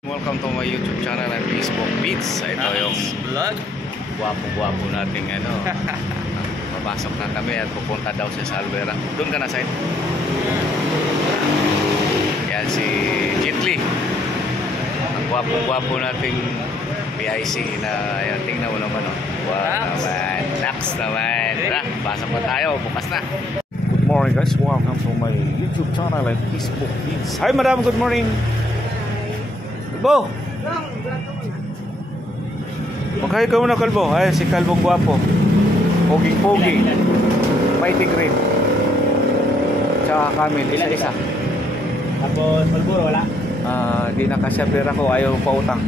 Welcome to my YouTube channel and Facebook feeds. Ito yung vlog. Guwapo-guwapo nating papasok na kami at pupunta daw sa Alvera. Doon ka na, Said? Yan si Jitli. Ang guwapo-guwapo nating PIC na ayan, tingnan mo naman, oh. Wow naman, lax naman. Tara, pasok pa tayo, bukas na. Good morning guys, welcome to my YouTube channel and Facebook feeds. Hi madam, good morning. Kalbo! Magkaya ka muna, Kalbo. Ay, si Kalbong Guwapo. Poging-pogi. Mighty Green. Tsaka Kamil. Isa-isa. Tapos Malboro, wala? Di na kasya pera ko. Ayaw pautang.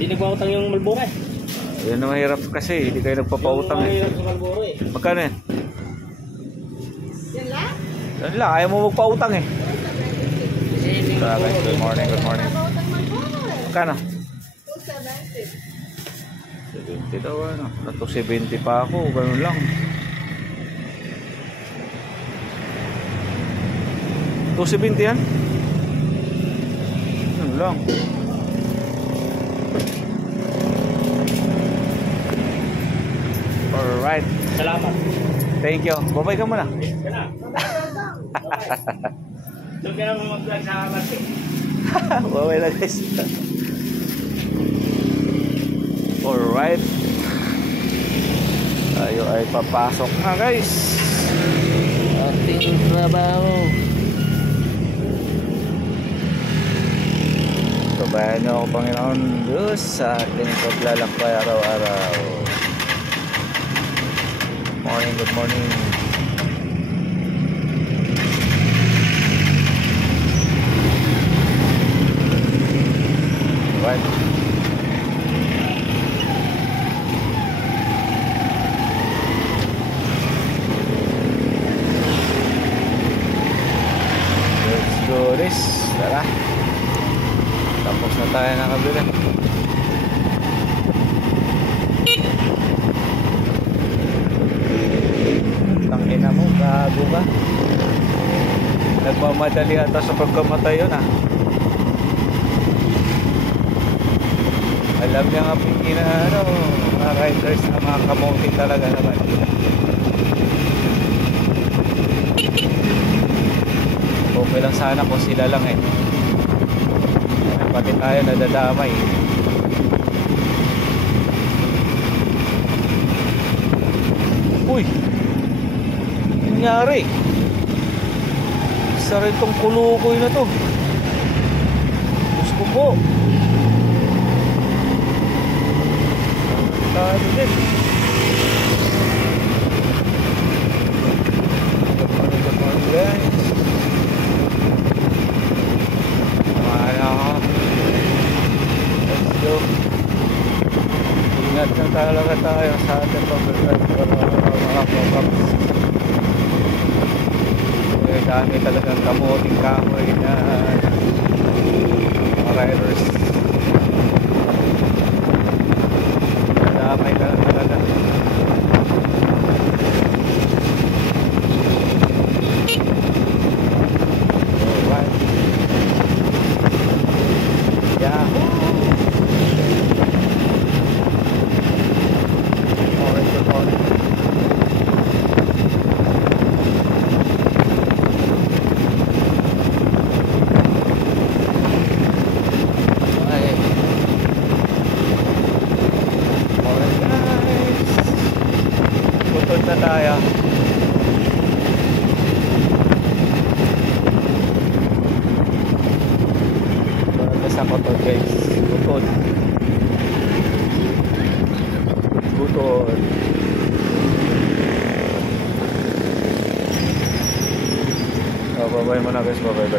Hindi nagpautang yung Malboro eh. Yan ang mahirap kasi. Hindi kayo nagpapautang eh. Yung Malboro eh. Magkano yan? Yan lang? Yan lang. Ayaw mo magpautang eh. Good morning, good morning. Magkano? 270. 70 daw ano. Nato 70 pa ako. Ganun lang. 270 yan? Ganun lang. Alright. Salamat. Thank you. Babay ka muna. Yan na. Doon ka naman mag-vlog sa Marte. Babay na guys. Alright. Tayo ay papasok na guys. Ating trabaho. Kabayan niyo ako, Panginoon Diyos, sa ating paglalakbay araw-araw. Morning, good morning. Alright. Let's do this. Tara. Tapos na tayo ng kabila. Tangina mo, gago ka. Nagmamadali ata sa pagkamatay yun ah. Alam niya nga na ano, mga riders na mga kamote talaga naman. Okay lang sana kung sila lang eh. Pati tayo nadadamay. Uy! Nangyari? Isa rin tong kulukoy na to. Gusto ko. Tayo din. Good morning guys. Let's go. Ingat na talaga tayo sa ating pag-drive para mga problems. Dami talagang kamuting kahoy na mga riders. Damay ka na talaga. Alright. Yahoo! Good morning. Na tayo. Basta ako to guys. Butod. Butod. Babay mo na guys. Babay.